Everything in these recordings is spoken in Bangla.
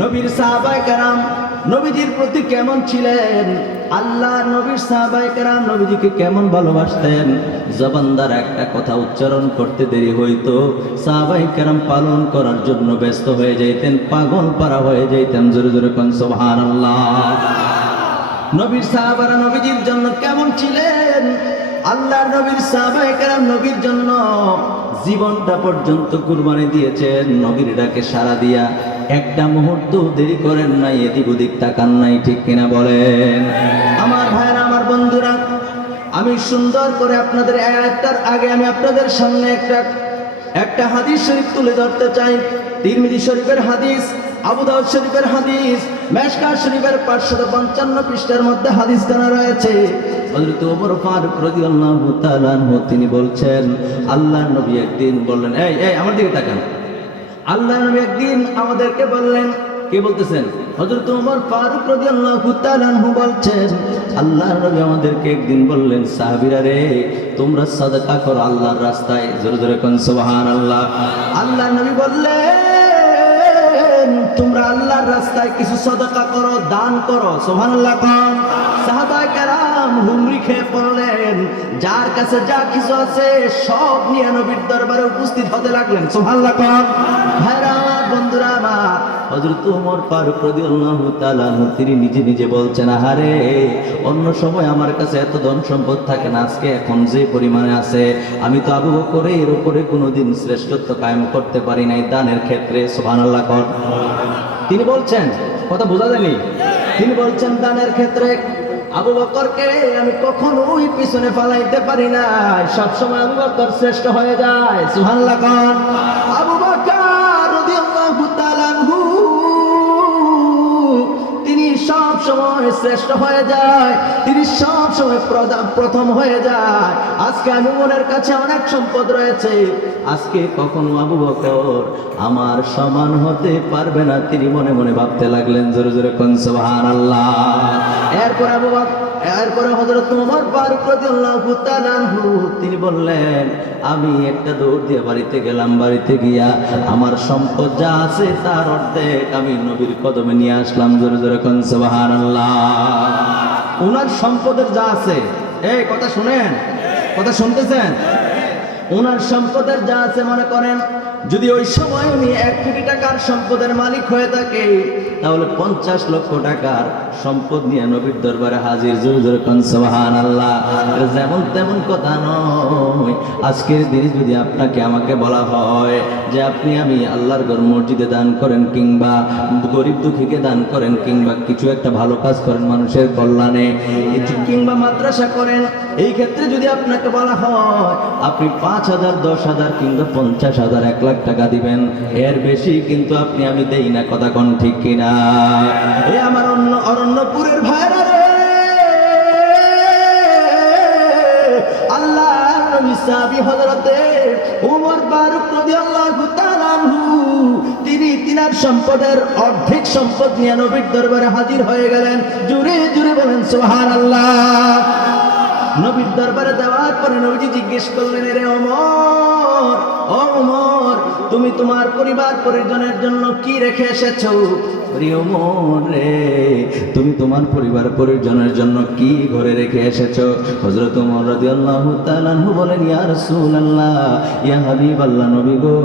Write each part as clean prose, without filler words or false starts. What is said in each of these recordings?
নবীর সাহাবায়ে কেরাম নবীজির প্রতি কেমন ছিলেন, আল্লাহ নবীর সাহাবায়ে কেরাম নবীজিকে কেমন ভালোবাসতেন। জবান দ্বারা একটা কথা উচ্চারণ করতে দেরি হইতো, সাহাবায়ে কেরাম পালন করার জন্য ব্যস্ত হয়ে যাইতেন, পাগল পারা হয়ে যাইতেন। জোরে জোরে কোন সুবহানাল্লাহ। নবীর সাহাবারা নবীজির জন্য কেমন ছিলেন, আল্লাহর নবীর সাহাবায়ে কেরাম নবীর জন্য জীবনটা পর্যন্ত কুরবানি দিয়েছেন। নবীর ডাকে সাড়া দিয়া একটা মুহূর্ত দেরি করেন নাই, এদিক ওদিক তাকান নাই, ঠিক কিনা বলেন? আমার ভাইরা, আমার বন্ধুরা, আমি সুন্দর করে আপনাদের আয়াতটার আগে আমি আপনাদের সামনে একটা হাদিস শরীফ তুলে ধরতে চাই। তিরমিজি শরীফের হাদিস, আবু দাউদ শরীফের হাদিস, মেশকাত শরীফের 555 পৃষ্ঠার মধ্যে হাদিস গানা রয়েছে। হযরত ওমর ফারুক রাদিয়াল্লাহু তাআলা আনহু তিনি বলছেন, আল্লাহর নবী একদিন বললেন, এই আমার দিকে তাকান। আল্লাহর নবী একদিন আমাদেরকে বললেন, কে বলতেছেন? হযরত ওমর ফারুক রাদিয়াল্লাহু তাআলা আনহু বলছেন, আল্লাহর নবী আমাদেরকে একদিন বললেন, সাহাবীরা রে, তোমরা সাদাকা করো আল্লাহর রাস্তায়। জোরে জোরে কোন সুবহানাল্লাহ। আল্লাহর নবী বললেন, তোমরা আল্লাহর রাস্তায় কিছু সাদাকা করো, দান করো। সুবহানাল্লাহ কোন। সাহাবায়ে কেরাম হুমড়ি খেয়ে পড়লেন, যার কাছে যা কিছু আছে সব নিয়ে নবীর দরবারে উপস্থিত হতে লাগলেন। সুবহানাল্লাহ কোন। ভাইরা আমার, বন্ধুরা আমার, হযরত ওমর ফারুক রাদিয়াল্লাহু তাআলা তিনি নিজে নিজে বলছেন, আহারে, অন্য সময় আমার কাছে এত ধন সম্পদ থাকে না, আজকে এখন যে পরিমাণে আছে, আমি তো আবু বকরের উপরে কোনোদিন শ্রেষ্ঠত্ব কায়েম করতে পারি নাই দানের ক্ষেত্রে। সুবহানাল্লাহ কোন। তিনি বলছেন, কথা বোঝা যায়নি, তিনি বলছেন দানের ক্ষেত্রে আবু বকরকে আমি কখনোই পিছনে ফালাইতে পারি না, সবসময় আবু বকর শ্রেষ্ঠ হয়ে যায়। সুবহানাল্লাহ কোন। আবু বকর রাদিয়াল্লাহু তাআলা আনহু তিনি সব সময় শ্রেষ্ঠ হয়ে যায়, তিনি সব সময় প্রথম হয়ে যায়। আজকে আমি মনের কাছে অনেক সম্পদ রয়েছে, আজকে কখনো আবু বকর আমার সমান হতে পারবে না, তিনি মনে মনে ভাবতে লাগলেন। জোরে জোরে কোন সুবহানাল্লাহ। এরপরে হযরত ওমর ফারুক রাদিয়াল্লাহু তাআলা আনহু তিনি বললেন, আমি একটা দৌড় দিয়ে বাড়িতে গেলাম, বাড়িতে গিয়া আমার সম্পদ যা আছে তার অর্ধেক আমি নবীর কদমে নিয়ে আসলাম। জোরে জোরে কোন সুবহানাল্লাহ। ওনার সম্পদের যা আছে, এই কথা শুনেন, কথা শুনতেছেন? ওনার সম্পদের যা আছে, মনে করেন যদি ওই সময় উনি 1 কোটি টাকার সম্পদের মালিক হয়ে থাকে, তাহলে 50 লক্ষ টাকার সম্পদ নিয়ে নবীর দরবারে হাজির। জোরে জোরে কোন সুবহানাল্লাহ। যেমন তেমন কথা নয়। আজকের দিনে যদি আপনাকে আমাকে বলা হয় যে আপনি আমি আল্লাহর ঘর মসজিদে দান করেন, কিংবা গরিব দুঃখীকে দান করেন, কিংবা কিছু একটা ভালো কাজ করেন মানুষের কল্যাণে, কিংবা মাদ্রাসা করেন, এই ক্ষেত্রে যদি আপনাকে বলা হয় আপনি 5,000, 10,000 কিংবা 50,000, 1 লাখ টাকা দিবেন, এর বেশি কিন্তু আপনি আমি দেই না। কথা কোন ঠিক কিনা? এ আমার অরণ্যপুরের ভাইরা রে, আল্লাহ নবী সাহাবী হযরতে ওমর ফারুক রাদিয়াল্লাহু তাআলা আনহু তিনি তিনার সম্পদের অর্ধেক সম্পদ নিয়ে নবীর দরবারে হাজির হয়ে গেলেন। জোরে জোরে বলেন সুবহানাল্লাহ। নবীর দরবারে দেওয়ার পরে নবীজি জিজ্ঞেস করলেন, রে ওমর, ও ওমর, তুমি তোমার পরিবার পরিজনের জন্য কি রেখে এসেছো? রে ওমর রে, তুমি তোমার পরিবার পরিজনের জন্য কি ঘরে রেখে এসেছো? হযরত ওমর রাদিয়াল্লাহু তাআলা আনহু বলেন, ইয়া রাসূলুল্লাহ, ইয়া হাবিবাল্লাহ, নবী গো,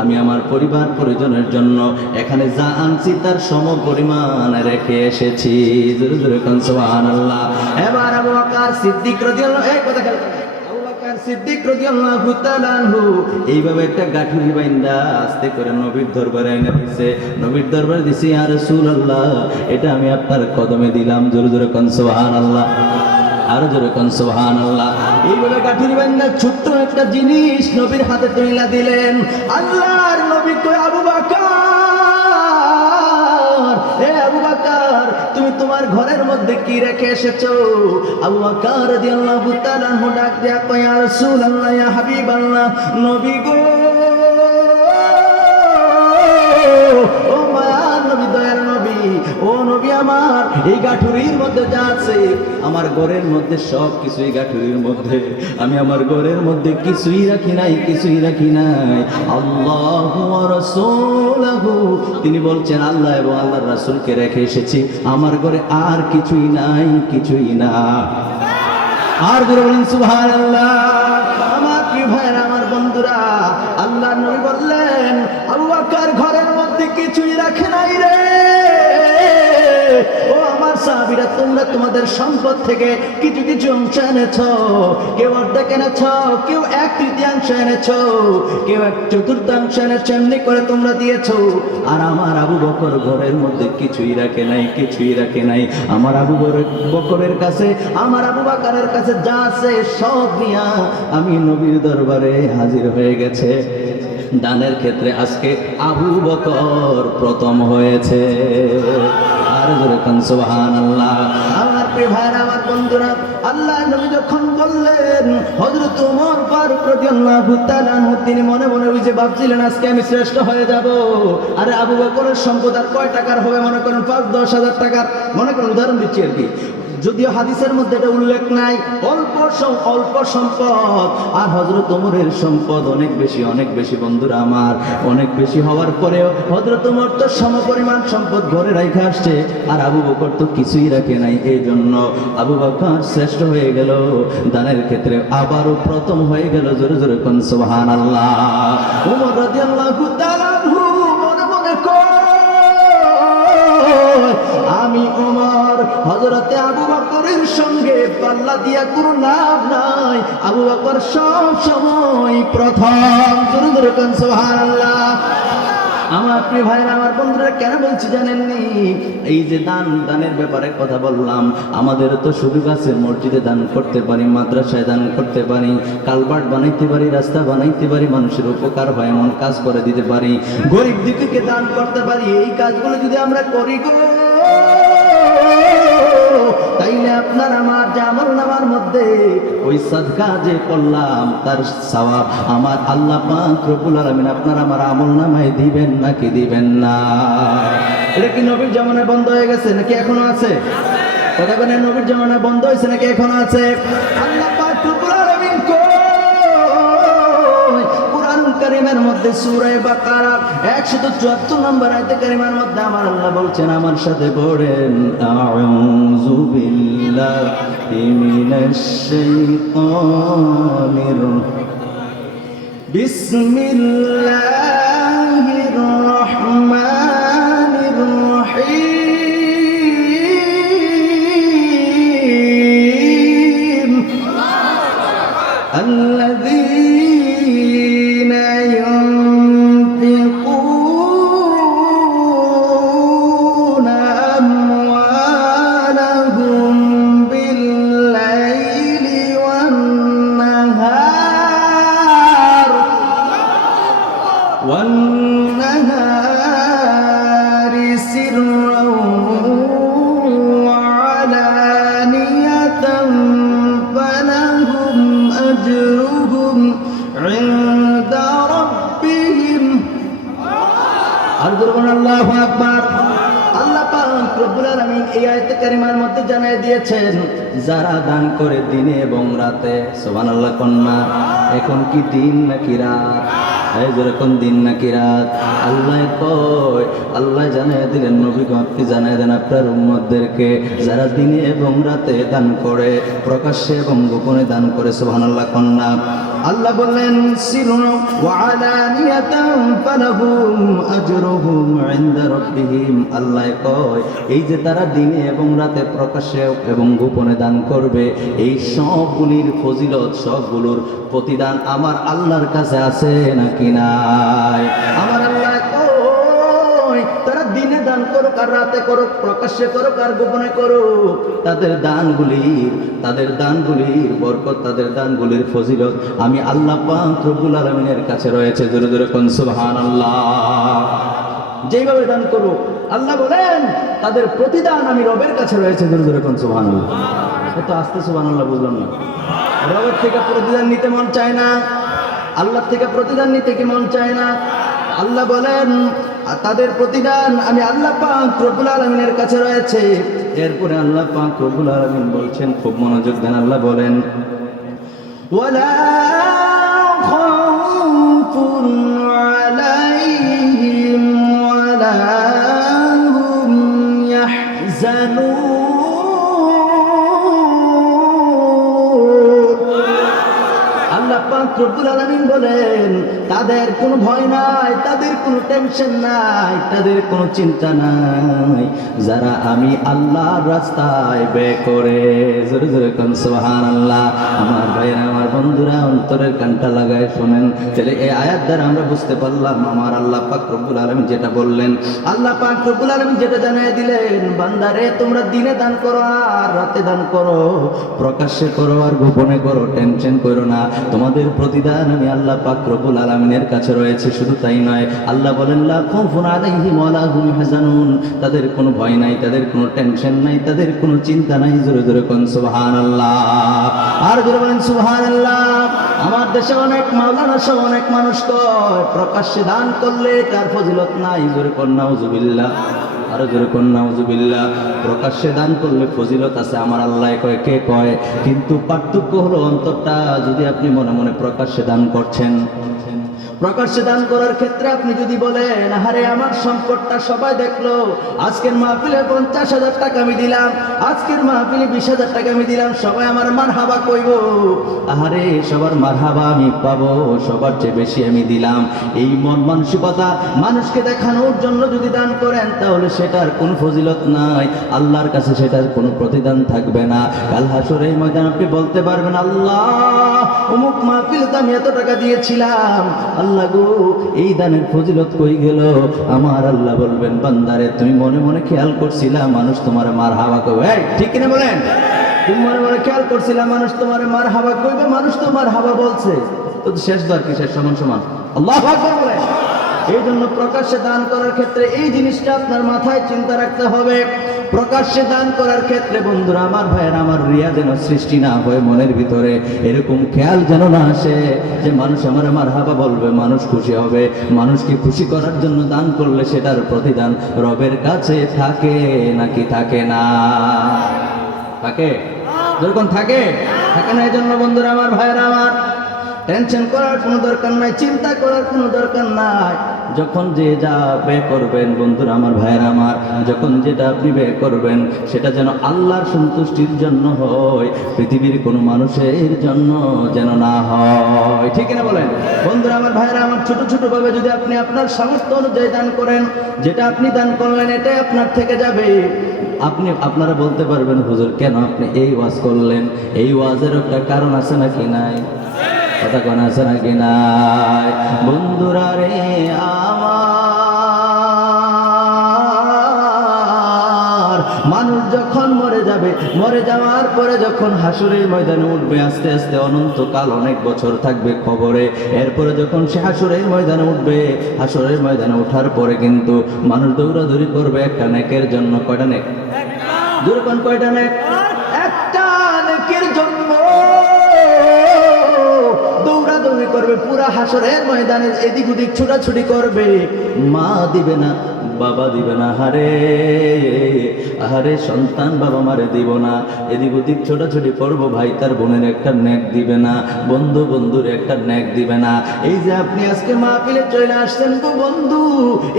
আমি আমার পরিবার পরিজনের জন্য এখানে যা আনছি তার সম-পরিমাণ রেখে এসেছি। জোরে জোরে কোন সুবহানাল্লাহ। এবার আবু বকর সিদ্দিক রাদিয়াল্লাহু, এই কথা খেয়াল করেন, আবু বকর সিদ্দিক রাদিয়াল্লাহু তাআলা আনহু এইভাবে একটা গাঠুরি বাইন্দা আস্তে করে নবীর দরবারে এনে দিয়েছে। নবীর দরবারে দিছি, ইয়া রাসূলুল্লাহ, এটা আমি আপনার কদমে দিলাম। জোরে জোরে কোন সুবহানাল্লাহ। আরো জোরে কোন সুবহানাল্লাহ। এইভাবে গাঠুরি বাইন্দা ছোট্ট একটা জিনিস নবীর হাতে তুইলা দিলেন। আল্লাহর নবী কয়, আবু বকর, হে আবু বকর, তুমি তোমার ঘরের মধ্যে কি রেখে এসেছো? আবু বকর রাদিয়াল্লাহু তাআলা আনহু ডাক দিয়া কয়, ইয়া রাসূলুল্লাহ, ইয়া হাবিবাল্লাহ, নবী গো, ও মায়ার নবী, দয়ার নবী, ও নবী আমার, এই গাঠুরির মধ্যে যা আছে আমার ঘরের মধ্যে সব কিছুই গাঠুরির মধ্যে, আমি আমার ঘরের মধ্যে কিছুই রাখি নাই, কিছুই রাখি নাই। আল্লাহু ওয়া রাসূলুহু, তিনি বলছেন আল্লাহ এবং আল্লাহর রাসূলকে রেখে এসেছি, আমার ঘরে আর কিছুই নাই, কিছুই না। আর জোরে বলেন সুবহানাল্লাহ। আমার কি ভাইরা, আমার বন্ধুরা, আল্লাহ নবী বললেন আবু বকর ঘরের মধ্যে কিছুই রাখে নাই রে। ও আমার সাহাবীরা, তোমরা তোমাদের সম্পদ থেকে কিছু কিছু অংশ এনেছো, কেউ অর্ধেক এনেছো, কেউ 1/3 এনেছো, কেউ 1/4 এনেছো, এমনি করে তোমরা দিয়েছো। আর আমার আবু বকর ঘরের মধ্যে কিছুই রাখে নাই, কিছুই রাখে নাই। আমার আবু বকরের কাছে, আমার আবু বকরের কাছে যা আছে সব নিয়া আমি নবীর দরবারে হাজির হয়ে গেছে। দানের ক্ষেত্রে আজকে আবু বকর প্রথম হয়েছে। আর জোরে কোন সুবহানাল্লাহ। আমার প্রিয় ভাইরা, আমার বন্ধুরা, আল্লাহ নবী যখন বললেন হযরত ওমর ফারুক রাদিয়াল্লাহু তাআলা আনহু, তিনি মনে মনে ওই যে ভাবছিলেন আজকে আমি শ্রেষ্ঠ হয়ে যাব। আরে আবু বকরের সম্পদ আর কয় টাকার হবে? মনে করেন 5-10 হাজার টাকার, মনে করেন, উদাহরণ দিচ্ছি আর কি, যদিও হাদিসের মধ্যে এটা উল্লেখ নাই। অল্প সম্পদ, আর হযরত ওমরের সম্পদ অনেক বেশি, অনেক বেশি। বন্ধুরা আমার, অনেক বেশি হওয়ার পরেও হযরত ওমর তো সমপরিমাণ সম্পদ ঘরে রাখা আসছে, আর আবু বকর তো কিছুই রাখে নাই। এই জন্য আবু বকর শ্রেষ্ঠ হয়ে গেল দানের ক্ষেত্রে, আবারও প্রথম হয়ে গেল। জোরে জোরে কোন সুবহানাল্লাহ। ওমর রাদিয়াল্লাহু তাআলা আনহু মনে মনে আমি ওমর হযরতে আবু বকরের সঙ্গে পাল্লা দিয়া কোনো লাভ নাই, আবু বকর সব সময় প্রথম। জোরে জোরে কোন সুবহানাল্লাহ। আমার প্রিয় ভাইরা, আমার বন্ধুরা, কেন বলছি জানেননি? এই যে দানের ব্যাপারে কথা বললাম, আমাদের তো সুযোগ আছে, মসজিদে দান করতে পারি, মাদ্রাসায় দান করতে পারি, কালভার্ট বানাইতে পারি, রাস্তা বানাইতে পারি, মানুষের উপকার হয় এমন কাজ করে দিতে পারি, গরিব দুঃখীকে দান করতে পারি। এই কাজগুলো যদি আমরা করি গো, তাইলে আপনার আমার যে আমলনামার মধ্যে ওই সাদকা যে করলাম তার সওয়াব আমার আল্লাহ পাক রব্বুল আলামিন আপনার আমার আমলনামায় দিবেন নাকি দিবেন না? এটা কি নবীর জামানায় বন্ধ হয়ে গেছে নাকি এখনো আছে? কথা বলে, নবীর জামানায় বন্ধ হয়েছে নাকি এখনো আছে? আল্লাহ পাক রব্বুল আলামিন কোরআন কারীমের মধ্যে সূরা বাকারা 174 নম্বর আয়াতে কারিমার মধ্যে আমার আল্লাহ বলছেন, আমার সাথে পড়েন, আউযু বিল্লাহি মিনাশ শাইতানির বিসমিল্লাহির রহমানির রহিম। আল্লাযীনা ইউনফিকুনা আমওয়ালাহুম বিল-লাইলি ওয়ান-নাহারি সিররান ওয়া আলানিয়াতান ফালাহুম আজরুহুম ইনদা রাব্বিহিম। আর বলুন আল্লাহু আকবার। আল্লাহ পাক রব্বুল আলামিন এই আয়াতে কারিমার মধ্যে জানিয়ে দিয়েছেন, যারা দান করে দিনে এবং রাতে, সুবহানাল্লাহ কন্যা, এখন কি দিন নাকি রাত? এই যেরকম দিন নাকি রাত? আল্লাহ কয়, আল্লাহ জানিয়ে দিলেন, নবীগণকে জানিয়ে দেন আপনার উম্মতদেরকে, যারা দিনে এবং রাতে দান করে, প্রকাশ্যে এবং গোপনে দান করে, সুবহানাল্লাহ কন্যা। আল্লাহ বললেন, সিরুন ওয়া আলানিয়াতান ফালাহুম আজরুহুম ইনদা রাব্বিহিম। আল্লাহ কয়, এই যে তারা দিনে এবং রাতে প্রকাশ্যে এবং গোপনে দান করবে, এই সবগুলির ফজিলত, সবগুলোর প্রতিদান আমার আল্লাহর কাছে আছে নাকি নাই? আমার আল্লাহ কয়, তারা দিনে দান করুক আর রাতে করুক, প্রকাশ্যে করুক আর গোপনে করুক, তাদের দানগুলির বরকত, তাদের দানগুলির ফজিলত আমি আল্লাহ পাক রব্বুল আলামিনের কাছে রয়েছে। জোরে জোরে কোন সুবহানাল্লাহ। যেইভাবে দান করুক, আল্লাহ বলেন তাদের প্রতিদান আমি রবের কাছে রয়েছে। জোরে জোরে কোন সুবহানাল্লাহ। এত আস্তে সুবহানাল্লাহ বুঝলাম না। রবের থেকে প্রতিদান নিতে মন চায় না? আল্লাহর থেকে প্রতিদান নিতে কি মন চায় না? আল্লাহ বলেন, আর তাদের প্রতিদান আমি আল্লাহ পাক রব্বুল আলামিনের কাছে রয়েছে। এরপরে আল্লাহ পাক রব্বুল আলামিন বলছেন, খুব মনোযোগ দেন, আল্লাহ বলেন ওয়ালা খাউফুন আলাইহিম ওয়ালা হুম ইয়াহজানুন। আল্লাহ পাক রব্বুল আলামিন বলেন তাদের কোনো ভয় নাই, তাদের কোনো টেনশন নাই, তাদের কোনো চিন্তা নাই যারা আমি আল্লাহর রাস্তায় ব্যয় করে। জোরে জোরে কোন সুবহানাল্লাহ। আমার ভাইরা, আমার বন্ধুরা, অন্তরের কানটা লাগায় শোনেন। তাহলে এই আয়াত দ্বারা আমরা বুঝতে পারলাম আমার আল্লাহ পাক রব্বুল আলামিন যেটা বললেন, আল্লাহ পাক রব্বুল আলামিন যেটা জানিয়ে দিলেন, বান্দারে তোমরা দিনে দান করো আর রাতে দান করো, প্রকাশ্যে করো আর গোপনে করো, টেনশন করো না, তোমাদের প্রতিদান আমি আল্লাহ পাক রব্বুল আলামিনের কাছে রয়েছে। শুধু তাই নয়, আল্লাহ বলেন লা খাউফুন আলাইহিম ওয়ালা হুম ইয়াহজানুন, তাদের কোনো ভয় নাই, তাদের কোনো টেনশন নাই, তাদের কোনো চিন্তা নাই। জোরে জোরে কোন সুবহানাল্লাহ, আর জোরে বলেন সুবহানাল্লাহ। আমার দেশে অনেক মাওলানা সহ অনেক মানুষ কয় প্রকাশ্যে দান করলে তার ফজিলত নাই। জোরে কোন নাউজুবিল্লাহ, আরো জোরে কোন নাউজুবিল্লাহ। প্রকাশ্যে দান করলে ফজিলত আছে আমার আল্লাহ কয়, কে কয়? কিন্তু পার্থক্য হলো অন্তরটা। যদি আপনি মনে মনে প্রকাশ্যে দান করছেন, প্রকাশ্যে দান করার ক্ষেত্রে আপনি যদি বলেন আরে আমার সম্পদটা সবাই দেখলো, আজকের মাহফিলে 50,000 টাকা আমি দিলাম, আজকের মাহফিলে 20,000 টাকা আমি দিলাম, সবাই আমার মারহাবা কইব, আরে সবার মারহাবা আমি পাবো, সবার চেয়ে বেশি আমি দিলাম, এই মন মানসিকতা মানুষকে দেখানোর জন্য যদি দান করেন তাহলে সেটার কোনো ফজিলত নাই, আল্লাহর কাছে সেটার কোনো প্রতিদান থাকবে না। কাল হাসরের ময়দান আপনি বলতে পারবেন আল্লাহ অমুক মাহফিলে তো আমি এত টাকা দিয়েছিলাম, আল্লাহ গো এই দানের ফজিলত কই গেল? আমার আল্লাহ বলবেন বান্দারে তুমি মনে মনে খেয়াল করছিলা মানুষ তোমার মারহাবা কইবে, এই ঠিক কিনা বলেন? তুমি মনে মনে খেয়াল করছিলা মানুষ তোমার মারহাবা কইবে, মানুষ তো মারহাবা বলছে, তো শেষ দর কি শেষ সমান সমান? আল্লাহু আকবার বলেন। এই জন্য প্রকাশ্যে দান করার ক্ষেত্রে এই জিনিসটা আপনার মাথায় চিন্তা রাখতে হবে। প্রকাশ্যে দান করার ক্ষেত্রে বন্ধুরা আমার, ভাইয়েরা আমার, রিয়া যেন সৃষ্টি না হয় মনের ভিতরে, এরকম খেয়াল যেন না আসে যে মানুষ আমার মারহাবা বলবে, মানুষ খুশি হবে। মানুষকে খুশি করার জন্য দান করলে সেটার প্রতিদান রবের কাছে থাকে নাকি থাকে না? থাকে, যখন থাকে থাকে না। এই জন্য বন্ধুরা আমার, ভাইয়েরা আমার, টেনশন করার কোনো দরকার নাই, চিন্তা করার কোনো দরকার নাই। যখন যে যা ব্যয় করবেন বন্ধুরা আমার, ভাইয়েরা আমার, যখন যেটা আপনি ব্যয় করবেন সেটা যেন আল্লাহর সন্তুষ্টির জন্য হয়, পৃথিবীর কোনো মানুষের জন্য যেন না হয়। ঠিক না বলেন? বন্ধুরা আমার, ভাইয়েরা আমার, ছোট ছোট ভাবে যদি আপনি আপনার সামর্থ্য অনুযায়ী দান করেন, যেটা আপনি দান করলেন এটাই আপনার থেকে যাবে। আপনারা বলতে পারবেন হুজুর কেন আপনি এই ওয়াজ করলেন? এই ওয়াজের একটা কারণ আছে নাকি নাই? কথা কোন আছে নাকি নাই? বন্ধুরা রে আমার, মানুষ যখন মরে যাবে, মরে যাওয়ার পরে যখন হাসরের ময়দানে উঠবে, আস্তে আস্তে অনন্তকাল অনেক বছর থাকবে কবরে, এরপরে যখন সে হাসরের ময়দানে উঠবে, হাসরের ময়দানে ওঠার পরে কিন্তু মানুষ দৌড়াদৌড়ি করবে একটা নেকের জন্য। কয়টা নেক? দুর্গণ কয়টা নেক? একটা নেকের জন্য দৌড়াদৌড়ি করবে পুরা হাসরের ময়দানে, এদিক ওদিক ছোটাছুটি করবে, মা দিবে না, বাবা দিবে না, আহারে সন্তান বাবা মারে দিব না, এদিক ওদিক ছোটাছুটি করবো, ভাই তার বোনের একটা নেক দিবে না, বন্ধু বন্ধুর একটা নেক দিবে না। এই যে আপনি আজকে মাহফিলে চলে আসছেন গো বন্ধু,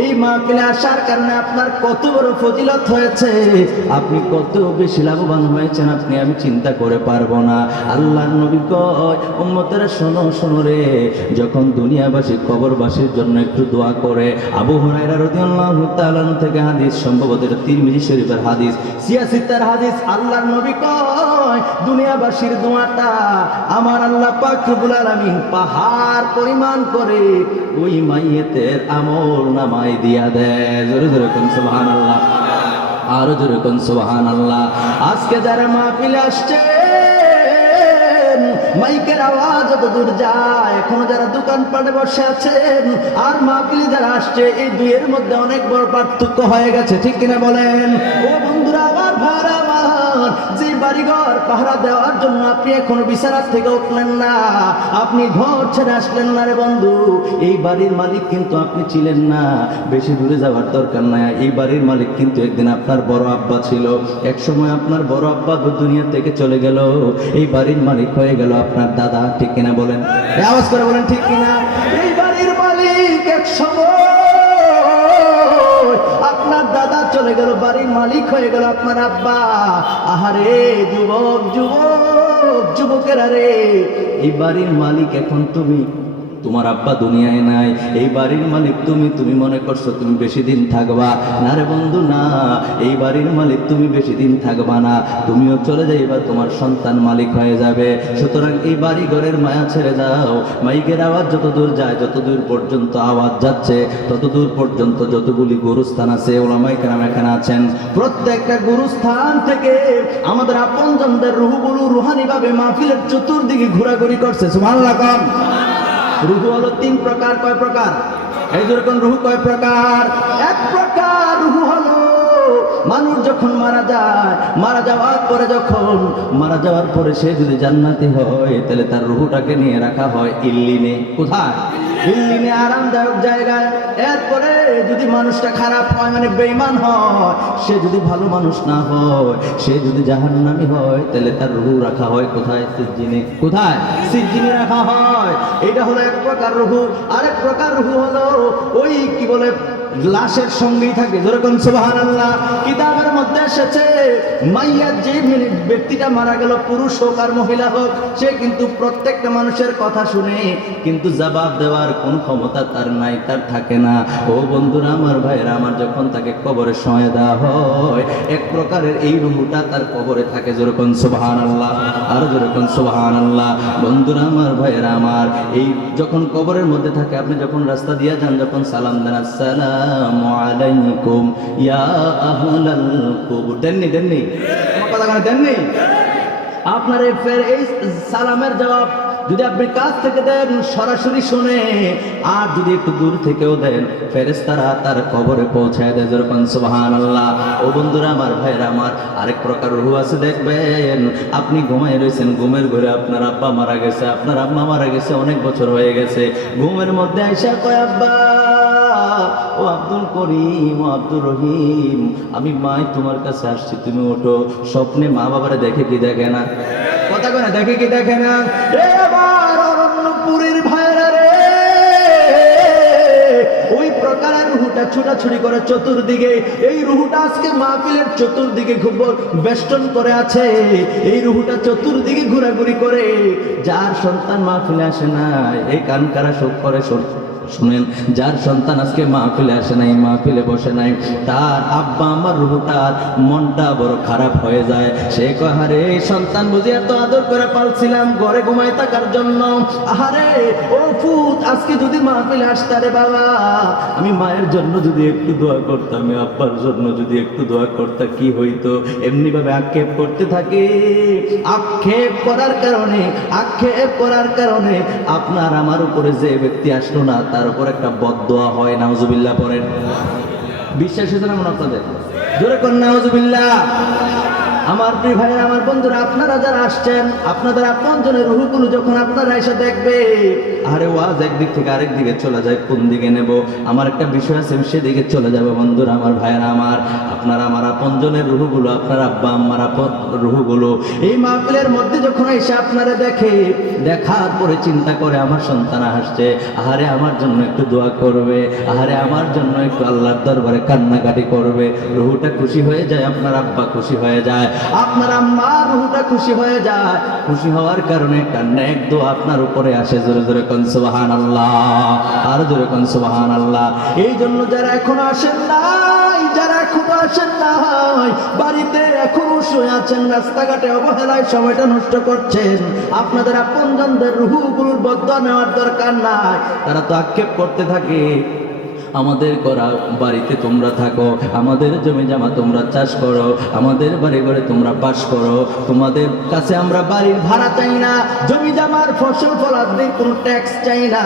এই মাহফিলে আসার কারণে আপনার কত বড় ফজিলত হয়েছে, আপনি কত বেশি লাভবান হয়েছেন আপনি আমি চিন্তা করে পারবো না। আল্লাহর নবী কয় উম্মতেরা শোনো শোনো রে, যখন দুনিয়াবাসী কবরবাসীর জন্য একটু দোয়া করে, আবু হুরায়রা রাদিয়াল্লাহু তাআলা থেকে হাদিস, সম্ভবত এটা তিরমিজি শরীফের হাদিস, সিয়াসিতার হাদিস, আল্লাহর নবী কয় দুনিয়াবাসীর দোয়াটা আমার আল্লাহ পাক রব্বুল আলামিন পাহাড় পরিমাণ করে ওই মাইয়েতের আমল নামায় দিয়া দেয়। জোরে জোরে কোন সুবহানাল্লাহ, আরো জোরে কোন সুবহানাল্লাহ। আজকে যারা মাহফিলে আসছে, মাইকের আওয়াজ যত দূর যায়, এখনো যারা দোকানপাটে বসে আছেন আর মাহফিলে যারা আসছে, এই দুইয়ের মধ্যে অনেক বড় পার্থক্য হয়ে গেছে। ঠিক কিনা বলেন? ও বন্ধুরা আমার, ভাইরা আমার, যে বাড়িঘর পাহারা দেওয়ার জন্য আপনি এখনো বিছানা থেকে উঠলেন না, আপনি ঘর ছেড়ে আসলেন না রে বন্ধু, এই বাড়ির মালিক কিন্তু আপনি ছিলেন না। বেশি দূরে যাওয়ার দরকার নাই, এই বাড়ির মালিক কিন্তু একদিন আপনার বড় আব্বা ছিল। এক সময় আপনার বড় আব্বা দুনিয়া থেকে চলে গেল, এই বাড়ির মালিক হয়ে গেল আপনার দাদা। ঠিক কিনা বলেন? আওয়াজ করে বলেন ঠিক কিনা? এই বাড়ির মালিক এক সময় আপনার দাদা চলে গেল, বাড়ির মালিক হয়ে গেল আপনার আব্বা। আহারে যুবক যুবক যুবকেরা রে, এই বাড়ির মালিক এখন তুমি, তোমার আব্বা দুনিয়ায় নাই, এই বাড়ির মালিক তুমি। তুমি মনে করছো তুমি বেশি দিন থাকবা না রে বন্ধু, না, এই বাড়ির মালিক তুমি বেশি দিন থাকবা না, তুমিও চলে যাইবা, তোমার সন্তান মালিক হয়ে যাবে। সুতরাং এই বাড়ি ঘরের মায়া ছেড়ে যাও। মাইকের আওয়াজ যত দূর যায়, যত দূর পর্যন্ত আওয়াজ যাচ্ছে, তত দূর পর্যন্ত যতগুলি গুরুস্থান আছে, ওলামায়ে কেরাম এখানে আছেন, প্রত্যেকটা গুরুস্থান থেকে আমাদের আপনজনদের রুহগুলো রুহানিভাবে মাহফিলের চতুর্দিকে ঘোরাঘুরি করছে। সুবহানাল্লাহ। কম রুহু হলো 3 প্রকার। কয় প্রকার? এই যেরকম রুহু কয় প্রকার? এক প্রকার রুহু হলো মানুষ যখন মারা যায়, মারা যাওয়ার পরে সে যদি জান্নাতি হয়, তাহলে তার রুহুটাকে নিয়ে রাখা হয় ইল্লিনে। কোথায়? ইল্লিনে, আরামদায়ক জায়গায়। এরপরে যদি মানুষটা খারাপ হয়, মানে বেঈমান হয়, সে যদি ভালো মানুষ না হয়, সে যদি জাহান্নামী হয়, তাহলে তার রুহু রাখা হয় কোথায়? সিজ্জিনে। কোথায়? সিজ্জিনে রাখা হয়। এটা হলো এক প্রকার রুহু। আরেক প্রকার রুহু হলো ওই কি বলে লাশের সঙ্গেই থাকে। যেরকম সুবহানাল্লাহ, কিতাবের মধ্যে এসেছে মাইয়াত যে ব্যক্তিটা মারা গেল, পুরুষ হোক আর মহিলা হোক, সে কিন্তু প্রত্যেকটা মানুষের কথা শুনে, কিন্তু জবাব দেওয়ার কোন ক্ষমতা তার নাই, তার থাকে না। ও বন্ধুরা আমার, ভাইরা আমার, যখন তাকে কবরে শোয়া দেওয়া হয়, এক প্রকারের এই রুহুটা তার কবরে থাকে। যেরকম সুবহানাল্লাহ, আর যেরকম সুবহানাল্লাহ। বন্ধুরা আমার, ভাইরা আমার, এই যখন কবরের মধ্যে থাকে, আপনি যখন রাস্তা দিয়ে যান, যখন সালাম দেন, আসসালামু আলাইকুম ইয়া আহলাল কুবুর, দেননি? আমার কথা কেন দেননি? আপনার এই সালামের জবাব যদি আপনি কাছ থেকে দেন, সরাসরি শুনে, আর যদি একটু দূর থেকেও দেন, ফেরেশতারা তার কবরে পৌঁছায় দেয়। যেরকম সুবহানাল্লাহ। ও বন্ধুরা আমার, ভাইরা আমার, আরেক প্রকার রূহ আছে। দেখবেন আপনি ঘুমায় রয়েছেন, ঘুমের ঘরে আপনার আব্বা মারা গেছে, আপনার আম্মা মারা গেছে, অনেক বছর হয়ে গেছে। ঘুমের মধ্যে আইসা কয়, আব্বা, ও আব্দুল করিম, ও আব্দুর রহিম, আমি মাই তোমার কাছে আসছি, তুমি ওঠো। স্বপ্নে মা বাবারে দেখে কি দেখে না? কথা কয় না, দেখে কি দেখে না? এবার অরণ্যপুরীর ভাইরা রে, ওই প্রকারের রুহুটা ছুটাছুটি করে চতুর্দিকে। এই রুহুটা আজকে মাহফিলের চতুর্দিকে খুব বেষ্টন করে আছে। এই রুহুটা চতুর্দিকে ঘোরাঘুরি করে। যার সন্তান মাহফিলে আসে না, এই কান কারা শোক করে শুনেন, যার সন্তান আজকে মাহফিলে আসে নাই, মাহফিলে বসে নাই, তার আব্বা আমার রুহুটার মনটা বড় খারাপ হয়ে যায়। সে কয়, আরে সন্তান বুঝি এত আদর করে পালছিলাম ঘরে ঘুমায় থাকার জন্য, আহারে ও ফুত, আজকে যদি মাহফিলে আসতারে বাবা, আমি মায়ের জন্য যদি একটু দোয়া করতাম, আব্বার জন্য যদি একটু দোয়া করতাম, কি হইতো? এমনি ভাবে আক্ষেপ করতে থাকে। আক্ষেপ করার কারণে আপনার আমার উপরে যে ব্যক্তি আসলো না, তার উপর একটা বদদোয়া হয়। নাউজুবিল্লাহ পড়েন। বিশ্বাস হয়েছে না মনে আপনাদের? জোরে কর নাউজুবিল্লাহ। আমার প্রিয় ভাইরা, আমার বন্ধুরা, আপনারা যারা আসছেন, আপনাদের আপনজনের রুহগুলো যখন আপনারা এসে দেখবে, আরে ওয়াজ একদিক থেকে আরেক দিকে চলে যায়, কোন দিকে নেব? আমার একটা বিষয় আছে, সেদিকে চলে যাবে। বন্ধুরা আমার, ভাইরা আমার, আপনারা আমার আপনজনের রুহগুলো, আপনার আব্বা আম্মার রুহগুলো এই মাহফিলের মধ্যে যখন এসে আপনারা দেখে, দেখার পরে চিন্তা করে, আমার সন্তান আসছে, আহারে আমার জন্য একটু দোয়া করবে, আহারে আমার জন্য একটু আল্লাহর দরবারে কান্নাকাটি করবে, রুহুটা খুশি হয়ে যায়, আপনার আব্বা খুশি হয়ে যায়, আপনার আম্মার রুহুটা খুশি হয়ে যায়। খুশি হওয়ার কারণে কান্না এক দোয়া আপনার উপরে আসে। জোরে জোরে কোন সুবহানাল্লাহ, আর জোরে কোন সুবহানাল্লাহ। এই জন্য যারা এখনো আসেন নাই, বাড়িতে এখনো শুয়ে আছেন, রাস্তাঘাটে অবহেলায় সময়টা নষ্ট করছেন, আপনাদের আপনজনদের রুহুগুলোর বদদোয়া নেওয়ার দরকার নাই। তারা তো আক্ষেপ করতে থাকে, আমাদের করা বাড়িতে তোমরা থাকো, আমাদের জমি জমা তোমরা চাষ করো, আমাদের বাড়ি ঘরে তোমরা বাস করো। তোমাদের কাছে আমরা বাড়ির ভাড়া চাই না, জমি জমার ফসল ফলাতে কোনো ট্যাক্স চাই না।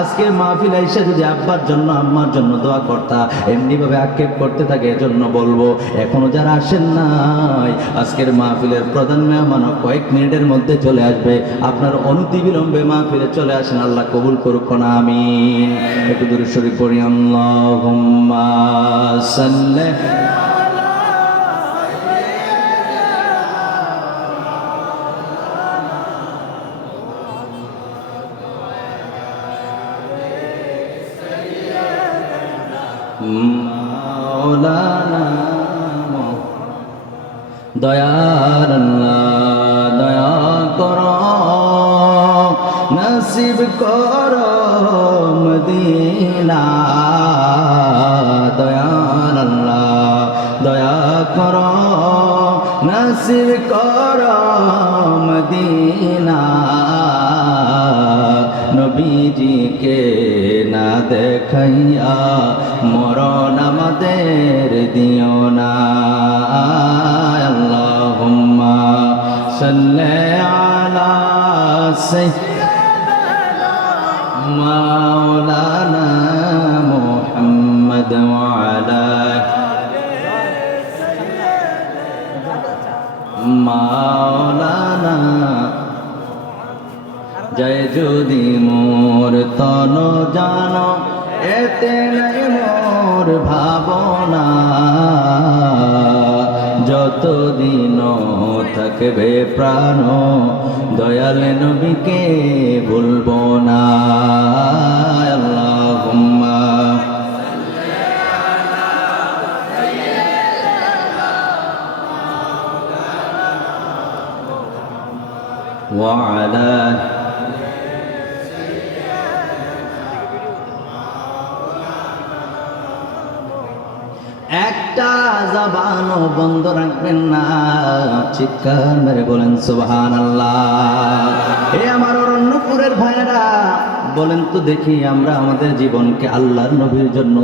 আজকের মাহফিলে এসে যদি আব্বার জন্য আম্মার জন্য দোয়া করতা, এমনিভাবে আক্ষেপ করতে থাকে, এজন্য বলবো এখনো যারা আসেন নাই, আজকের মাহফিলের প্রধান মেহমান কয়েক মিনিটের মধ্যে চলে আসবে। আপনার অনতিবিলম্বে মাহফিলে চলে আসেন, আল্লাহ কবুল করুক না, আমিন। একটু দূরে শরীফ পড়ি, আল্লাহুম্মা সাল্লি মাওলানা। দয়ার আল্লাহ দয়া করো, নসিব করো মদিনা। দয়ার আল্লাহ দয়া করো, নসিব করো মদিনা। নবীজিকে না দেখাইয়া মরণ আমাদের দিও না। আল্লাহুম্মা সাল্লি আলা সাইয়্যিদিনা মাওলানা মুহাম্মদ ওয়া আলা মাওলানা। জয় যদি মোর তন জানো, এতে নাই মোর ভাবনা। যতদিন থাকবে প্রাণ, দয়াল নবীকে ভুলবো না। আল্লাহুম্মা ওয়া আলা একটা জবানও বন্ধ রাখবেন না, চিৎকার মেরে বলেন সুবহানাল্লাহ। হে আমার অরণ্যপুরের ভাইয়েরা, বলেন তো দেখি আমরা আমাদের জীবনকে আল্লাহর নবীর জন্য